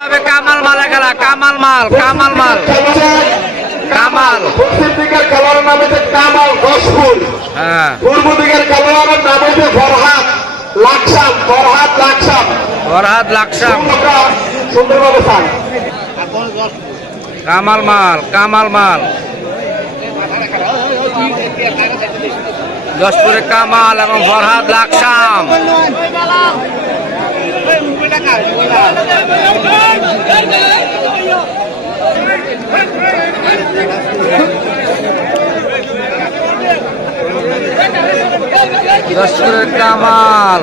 কামাল মালে খেলা কামাল মাল কামাল মাল। কামাল। পশ্চিম দিকের নাম হচ্ছে কামাল হ্যাঁ। পূর্ব দিকের নাম হচ্ছে ফরহাদ লাকসাম ফরহাদ লাকসাম। ফরহাদ লাকসাম। কামাল মাল কামাল মাল। যশপুরে কামাল এবং ফরহাদ লাকসাম। যশপুরের কামাল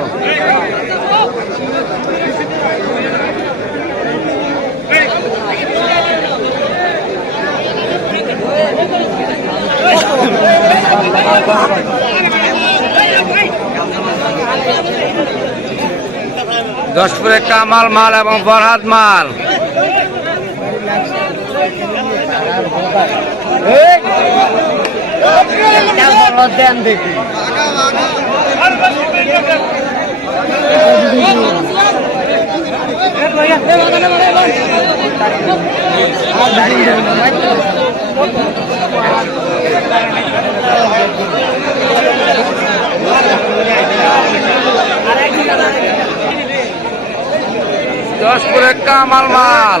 যশপুরে কামাল মাল এবং ফরহাদ মাল যশপুরে কামাল মাল।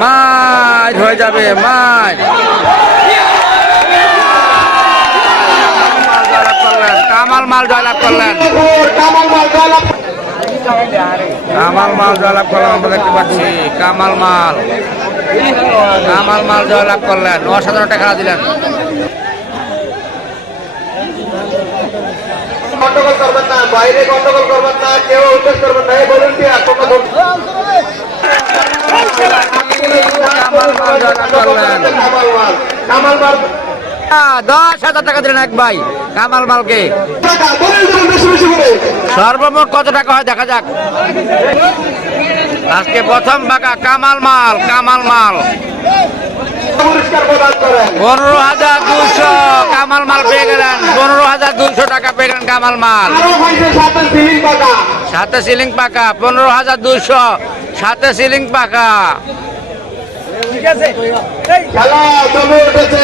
মাছ হয়ে যাবে মাছ কামাল মাল জয়লাভ করলেন। কামাল মাল জয়লাভ করলেন, আমরা দেখতে পাচ্ছি। কামাল মাল। কামাল মাল জয়লাভ করলেন, অসাধারণ খেলা দিলেন। গন্ডগোল করবেন না, বাইরে গন্ডগোল করবেন না, কেউ করবেন না বলুন কি দশ হাজার টাকা দিলেন এক ভাই কামাল মালকে সর্বমোট কত টাকা হয় দেখা যাক। আজকে প্রথম টাকা কামাল মাল কামাল মাল। পনেরো হাজার দুশো কামাল মাল পেয়ে গেলেন। পনেরো হাজার দুশো টাকা পেয়ে গেলেন কামাল মাল। সাথে সিলিং পাকা। পনেরো হাজার দুশো সাথে সিলিং পাকা। খেলা জমে উঠেছে